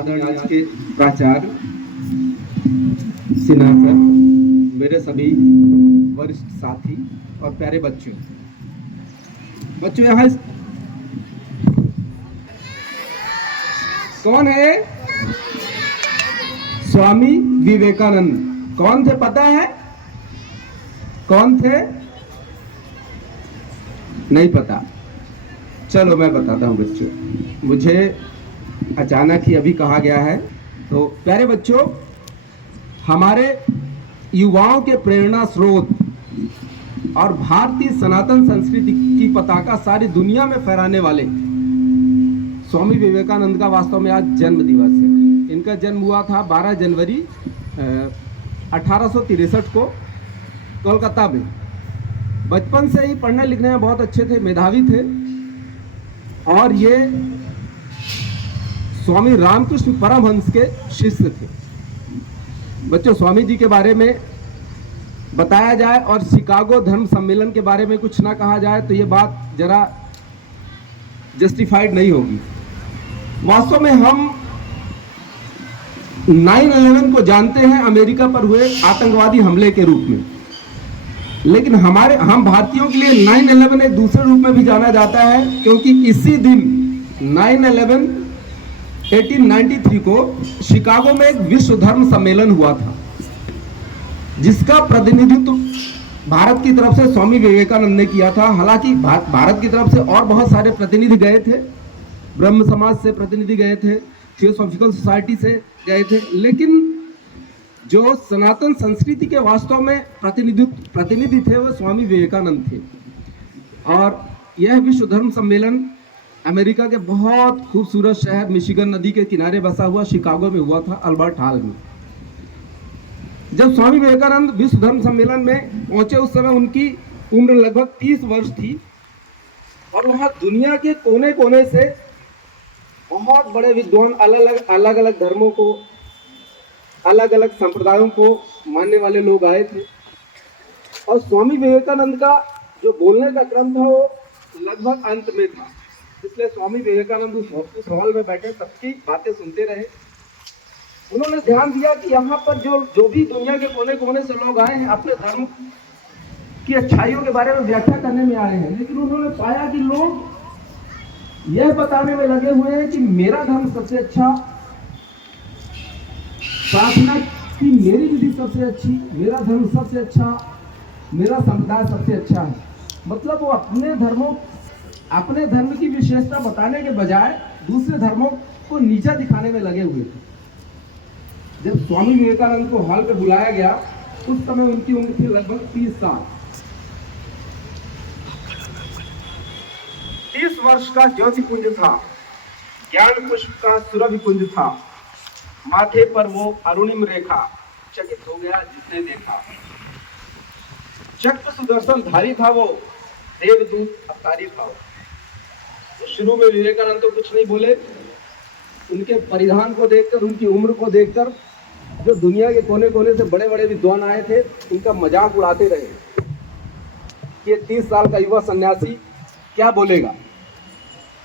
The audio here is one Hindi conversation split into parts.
आदरणीय आज के प्राचार्य सिन्हा सर, मेरे सभी वरिष्ठ साथी और प्यारे बच्चों यहाँ कौन है? स्वामी विवेकानंद। कौन थे पता है? कौन थे? नहीं पता? चलो मैं बताता हूं बच्चों, मुझे अचानक ही अभी कहा गया है। तो प्यारे बच्चों, हमारे युवाओं के प्रेरणा स्रोत और भारतीय सनातन संस्कृति की पताका सारी दुनिया में फहराने वाले स्वामी विवेकानंद का वास्तव में आज जन्म दिवस है। इनका जन्म हुआ था 12 जनवरी 1863 को कोलकाता में। बचपन से ही पढ़ने लिखने में बहुत अच्छे थे, मेधावी थे और ये स्वामी रामकृष्ण परमहंस के शिष्य थे। बच्चों, स्वामी जी के बारे में बताया जाए और शिकागो धर्म सम्मेलन के बारे में कुछ ना कहा जाए तो ये बात जरा जस्टिफाइड नहीं होगी। वास्तव में हम 9/11 को जानते हैं अमेरिका पर हुए आतंकवादी हमले के रूप में, लेकिन हम भारतीयों के लिए 9/11 एक दूसरे रूप में भी जाना जाता है, क्योंकि इसी दिन 9/11 1893 को शिकागो में एक विश्व धर्म सम्मेलन हुआ था, जिसका प्रतिनिधित्व भारत की तरफ से स्वामी विवेकानंद ने किया था। हालांकि भारत की तरफ से और बहुत सारे प्रतिनिधि गए थे, ब्रह्म समाज से प्रतिनिधि गए थे, थियोसॉफिकल सोसाइटी से गए थे, लेकिन जो सनातन संस्कृति के वास्तव में प्रतिनिधि थे वो स्वामी विवेकानंद थे। और यह विश्व धर्म सम्मेलन अमेरिका के बहुत खूबसूरत शहर मिशिगन नदी के किनारे बसा हुआ शिकागो में हुआ था, अल्बर्ट हॉल में। जब स्वामी विवेकानंद विश्व धर्म सम्मेलन में पहुंचे उस समय उनकी उम्र लगभग 30 वर्ष थी और वहां दुनिया के कोने कोने से बहुत बड़े विद्वान अलग अलग धर्मों को, अलग अलग संप्रदायों को मानने वाले लोग आए थे। और स्वामी विवेकानंद का जो बोलने का क्रम था वो लगभग अंत में था, इसलिए स्वामी विवेकानंद उस हॉल में बैठे सबकी बातें सुनते रहे। उन्होंने ध्यान दिया कि यहाँ पर जो भी दुनिया के कोने कोने से लोग आए हैं अपने धर्म की अच्छाइयों के बारे में व्याख्या करने में आए हैं, लेकिन उन्होंने पाया कि लोग यह बताने में लगे हुए हैं कि मेरा धर्म सबसे अच्छा, प्रार्थना की मेरी विधि सबसे अच्छी, मेरा धर्म सबसे अच्छा, मेरा समुदाय सबसे अच्छा है। मतलब वो अपने धर्म की विशेषता बताने के बजाय दूसरे धर्मों को नीचा दिखाने में लगे हुए थे। जब स्वामी विवेकानंद को हॉल पे बुलाया गया उस समय उनकी उम्र थी लगभग 30 साल। 30 वर्ष का ज्योति पुंज था, ज्ञान पुष्प का सुरभि पुंज था, माथे पर वो अरुणिम रेखा, चकित हो गया जिसने देखा। चक्र सुदर्शन धारी था वो, देवदूत अवतारी था वो। तो शुरू में विवेकानंद तो कुछ नहीं बोले, उनके परिधान को देखकर, उनकी उम्र को देखकर जो दुनिया के कोने कोने से बड़े बड़े विद्वान आए थे उनका मजाक उड़ाते रहे कि 30 साल का युवा सन्यासी क्या बोलेगा।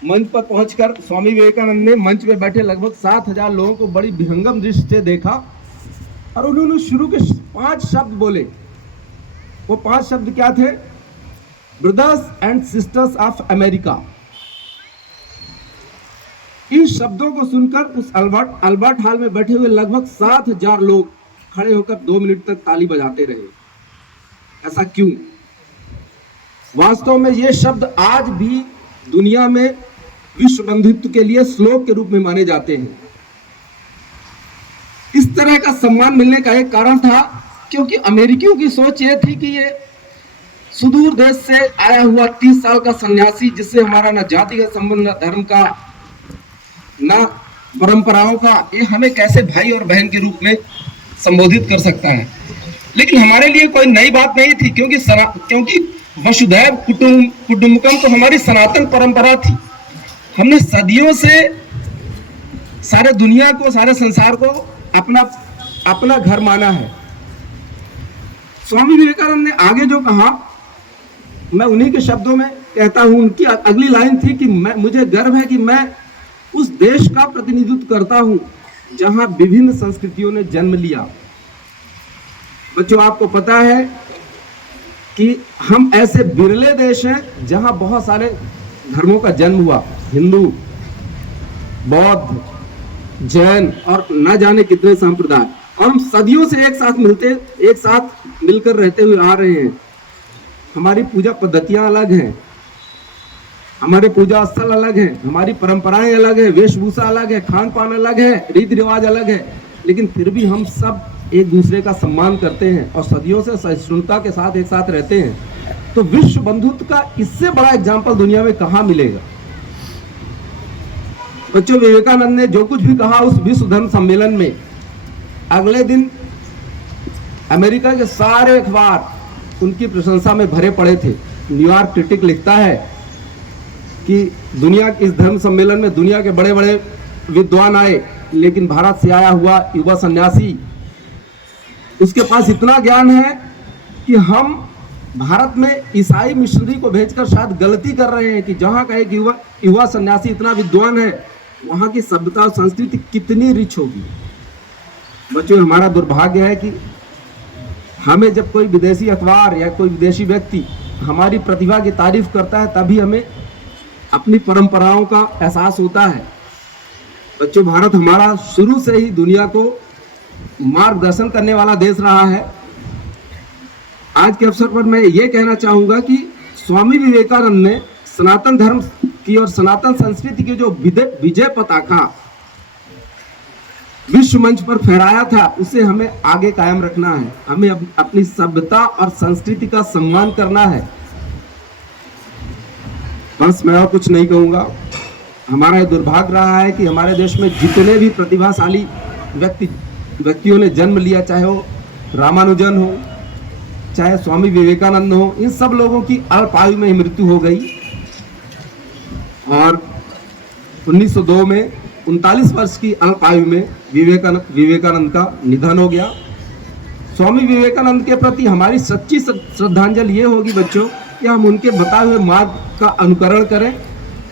मंच पर पहुंचकर स्वामी विवेकानंद ने मंच में बैठे लगभग 7,000 लोगों को बड़ी विहंगम दृष्टि से देखा और उन्होंने शुरू के 5 शब्द बोले। वो 5 शब्द क्या थे? Brothers and sisters of America. इन शब्दों को सुनकर उस अल्बर्ट हॉल में बैठे हुए लगभग 7,000 लोग खड़े होकर 2 मिनट तक ताली बजाते रहे। ऐसा क्यों? वास्तव में ये शब्द आज भी दुनिया में विश्व बंधुत्व के लिए श्लोक के रूप में माने जाते हैं। इस तरह का सम्मान मिलने का एक कारण था क्योंकि अमेरिकियों की सोच ये थी कि ये सुदूर देश से आया हुआ 30 साल का सन्यासी, जिससे हमारा ना जाति का संबंध, ना धर्म का, ना परंपराओं का, ये हमें कैसे भाई और बहन के रूप में संबोधित कर सकता है। लेकिन हमारे लिए कोई नई बात नहीं थी, क्योंकि वसुधैव कुटुंबकम तो हमारी सनातन परंपरा थी। हमने सदियों से सारे दुनिया को, सारे संसार को अपना घर माना है। स्वामी विवेकानंद ने आगे जो कहा मैं उन्हीं के शब्दों में कहता हूं। उनकी अगली लाइन थी कि मुझे गर्व है कि मैं उस देश का प्रतिनिधित्व करता हूं जहां विभिन्न संस्कृतियों ने जन्म लिया। बच्चों, आपको पता है कि हम ऐसे बिरले देश हैं जहां बहुत सारे धर्मों का जन्म हुआ, हिंदू, बौद्ध, जैन और न जाने कितने संप्रदाय, और हम सदियों से एक साथ मिलकर रहते हुए आ रहे हैं। हमारी पूजा पद्धतियां अलग हैं, हमारे पूजा स्थल अलग हैं, हमारी परंपराएं अलग है, वेशभूषा अलग है, खान पान अलग है, रीति रिवाज अलग है, लेकिन फिर भी हम सब एक दूसरे का सम्मान करते हैं और सदियों से सहिष्णुता के साथ एक साथ रहते हैं। तो विश्व बंधुत्व का इससे बड़ा एग्जाम्पल दुनिया में कहां मिलेगा। बच्चों, विवेकानंद ने जो कुछ भी कहा उस विश्व धर्म सम्मेलन में, अगले दिन अमेरिका के सारे अखबार उनकी प्रशंसा में भरे पड़े थे। न्यूयॉर्क क्रिटिक लिखता है कि इस धर्म सम्मेलन में दुनिया के बड़े बड़े विद्वान आए, लेकिन भारत से आया हुआ युवा सन्यासी, उसके पास इतना ज्ञान है कि हम भारत में ईसाई मिशनरी को भेजकर शायद गलती कर रहे हैं कि जहां का एक युवा सन्यासी इतना विद्वान है, वहां की सभ्यता और संस्कृति कितनी रिच होगी। बच्चों, हमारा दुर्भाग्य है कि हमें जब कोई विदेशी अखबार या कोई विदेशी व्यक्ति हमारी प्रतिभा की तारीफ करता है, तभी हमें अपनी परंपराओं का एहसास होता है। बच्चों, भारत हमारा शुरू से ही दुनिया को मार्गदर्शन करने वाला देश रहा है। आज के अवसर पर मैं ये कहना चाहूंगा कि स्वामी विवेकानंद ने सनातन धर्म की और सनातन संस्कृति की जो विजय पताका विश्व मंच पर फहराया था, उसे हमें आगे कायम रखना है। हमें अपनी सभ्यता और संस्कृति का सम्मान करना है। बस मैं और कुछ नहीं कहूंगा। हमारा दुर्भाग्य रहा है कि हमारे देश में जितने भी प्रतिभाशाली व्यक्तियों ने जन्म लिया, चाहे वो रामानुजन हो, चाहे स्वामी विवेकानंद हो, इन सब लोगों की अल्प आयु में ही मृत्यु हो गई और 1902 में 39 वर्ष की अल्प आयु में विवेकानंद का निधन हो गया। स्वामी विवेकानंद के प्रति हमारी सच्ची श्रद्धांजलि ये होगी बच्चों कि हम उनके बताए हुए मार्ग का अनुकरण करें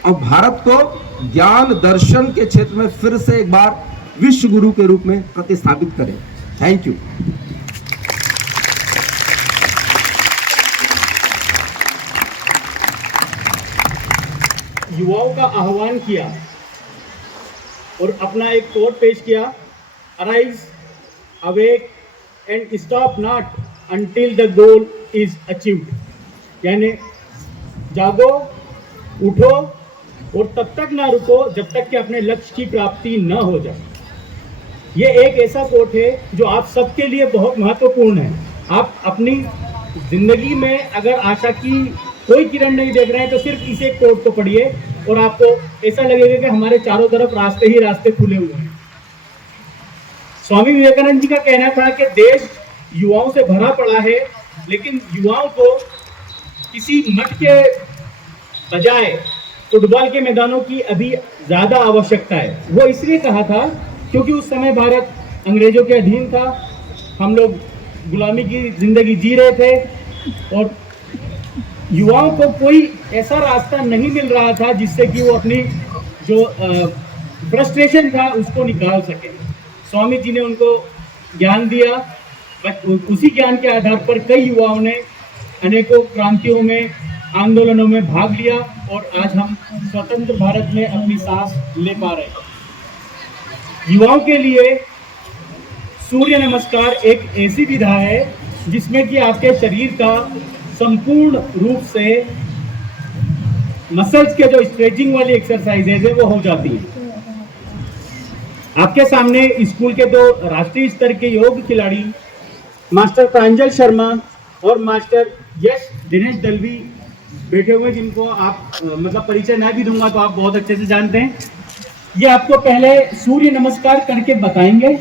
और भारत को ज्ञान दर्शन के क्षेत्र में फिर से एक बार विश्व गुरु के रूप में प्रतिस्थापित करें। Thank you. युवाओं का आह्वान किया और अपना एक कोट पेश किया, arise, awake and stop not until the goal is achieved. यानी जागो, उठो और तब तक ना रुको जब तक कि अपने लक्ष्य की प्राप्ति न हो जाए। ये एक ऐसा कोट है जो आप सबके लिए बहुत महत्वपूर्ण है। आप अपनी जिंदगी में अगर आशा की कोई किरण नहीं देख रहे हैं तो सिर्फ इसे कोट को पढ़िए और आपको ऐसा लगेगा कि हमारे चारों तरफ रास्ते ही रास्ते खुले हुए हैं। स्वामी विवेकानंद जी का कहना था कि देश युवाओं से भरा पड़ा है, लेकिन युवाओं को किसी मठ के बजाय फुटबॉल के मैदानों की अभी ज्यादा आवश्यकता है। वो इसलिए कहा था क्योंकि उस समय भारत अंग्रेजों के अधीन था, हम लोग गुलामी की जिंदगी जी रहे थे और युवाओं को कोई ऐसा रास्ता नहीं मिल रहा था जिससे कि वो अपनी जो फ्रस्ट्रेशन था उसको निकाल सके। स्वामी जी ने उनको ज्ञान दिया, उसी ज्ञान के आधार पर कई युवाओं ने अनेकों क्रांतियों में, आंदोलनों में भाग लिया और आज हम स्वतंत्र भारत में अपनी सांस ले पा रहे हैं। युवाओं के लिए सूर्य नमस्कार एक ऐसी विधा है जिसमें कि आपके शरीर का संपूर्ण रूप से मसल्स के जो स्ट्रेचिंग वाली एक्सरसाइजेज है वो हो जाती है। आपके सामने स्कूल के दो राष्ट्रीय स्तर के योग खिलाड़ी मास्टर प्रांजल शर्मा और मास्टर यश दिनेश दलवी बैठे हुए, जिनको आप मतलब परिचय ना भी दूंगा तो आप बहुत अच्छे से जानते हैं। ये आपको पहले सूर्य नमस्कार करके बताएंगे,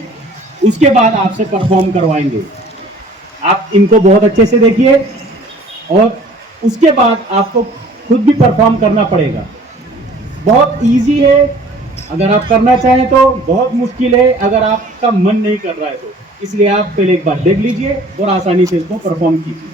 उसके बाद आपसे परफॉर्म करवाएंगे। आप इनको बहुत अच्छे से देखिए और उसके बाद आपको खुद भी परफॉर्म करना पड़ेगा। बहुत इजी है अगर आप करना चाहें तो, बहुत मुश्किल है अगर आपका मन नहीं कर रहा है तो। इसलिए आप पहले एक बार देख लीजिए और आसानी से इसको परफॉर्म कीजिए।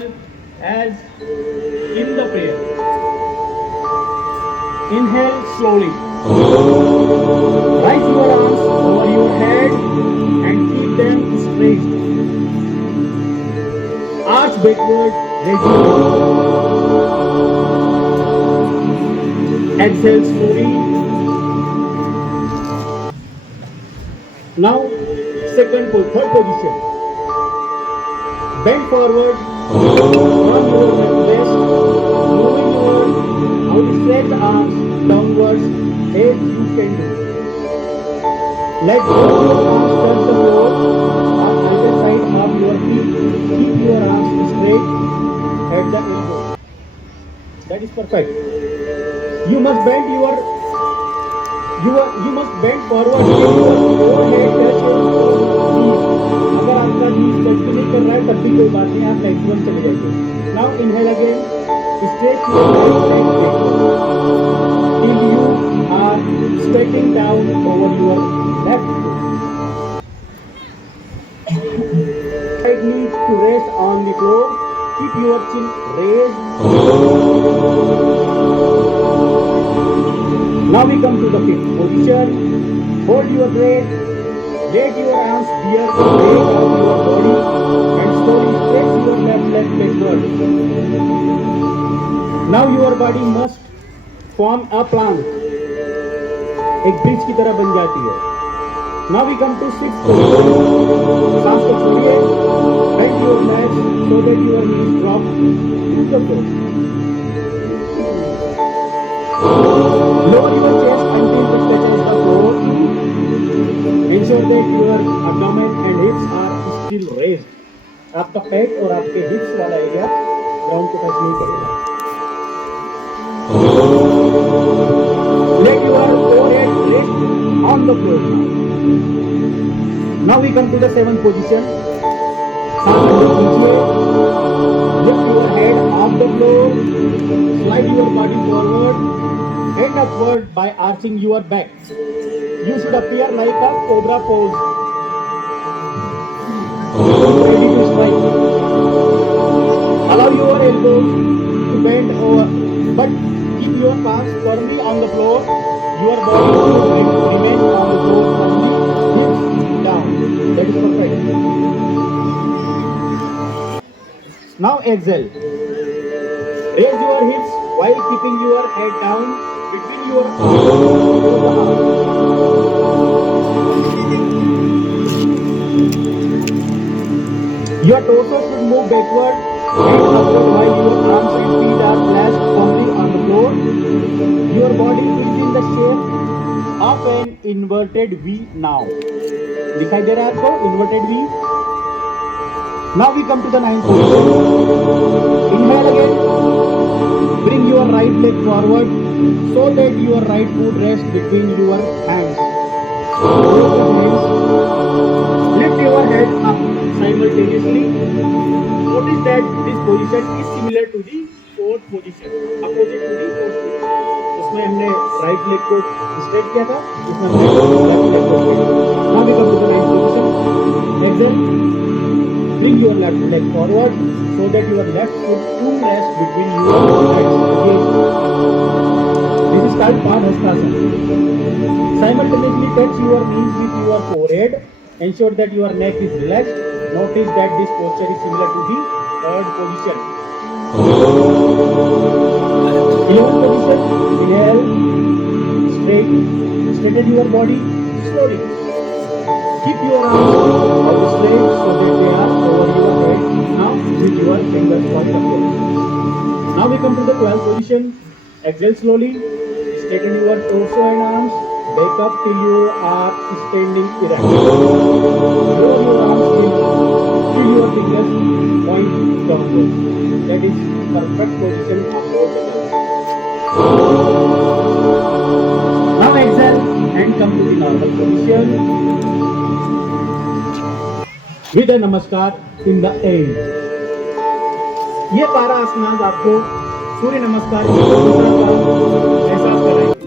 simple as in the prayer. Inhale slowly. Raise your arms over your head and keep them straight. Arch backward, raise your arms. Exhale slowly. Now, third position. Bend forward, from your waist, moving your outstretched arms downwards as you can do. Let both your arms touch the floor on either side of your feet. Keep your arms straight at the elbow. That is perfect. You must bend forward till your forehead touches your knees. अगर आपका knees touch नहीं कर रहा है तब भी कोई बात नहीं, आप maximum चले जाइए. Now inhale again. Stretch your right leg till you are straighting down over your left foot. Right knee to rest on the floor. Keep your chin raised. Now we come to the fifth position. Hold your breath. Let your arms bear the weight of your body and slowly stretch your left leg backward. Now your body must form a plank. एक ब्रिज की तरह बन जाती है. Now we come to sixth position. सांस को छोड़िए. Bend your legs so that your knees drop to the floor. Lower your chest until it touches the floor. Ensure that your abdomen and hips are still raised. आपका पेट और आपके हिप्स वाला एरिया ग्राउंड को टच नहीं करेगा. Let your forehead rest on the floor. Now we come to the seventh position. सांस को खींचिए. Lift your head off the floor. Slide your body forward and upward by arching your back. You should appear like a cobra pose. Ready to strike. Allow your elbows to bend over, but keep your palms firmly on the floor. Your body should remain on the floor from the hips down. That is perfect. Now exhale. Raise your hips while keeping your head down between your arms. Your torso should move backward and upward while your arms and feet are placed firmly on the floor. Your body is in the shape of an inverted V now. दिखाई दे रहा है आपको inverted V? Now we come to the ninth position. Inhale again. Bring your right leg forward so that your right foot rests between your hands. Close your hands. Lift your head up simultaneously. Notice that this position is similar to the fourth position, opposite to the fourth position. उसमें हमने right leg को straight किया था, इसमें हमने left leg को straight. Now we come to the ninth position. Exhale. Bring your left leg forward so that your left foot should rest between your legs. Again. This is called Padhastasana. Simultaneously touch your knees with your forehead. Ensure that your neck is relaxed. Notice that this posture is similar to the third position. 11th position. Inhale. Straighten your body slowly. Keep your arms out straight so that they are over your head. Now with your fingers point upwards. Now we come to the 12th position. Exhale slowly. Straighten your torso and arms. Back up till you are standing erect. Lower your arms till your fingers point downwards. That is perfect position of both the hands. Now exhale and come to the normal position. With a namaskar in the end. ये 12 आसनास आपको सूर्य नमस्कार की एहसास कराएंगे.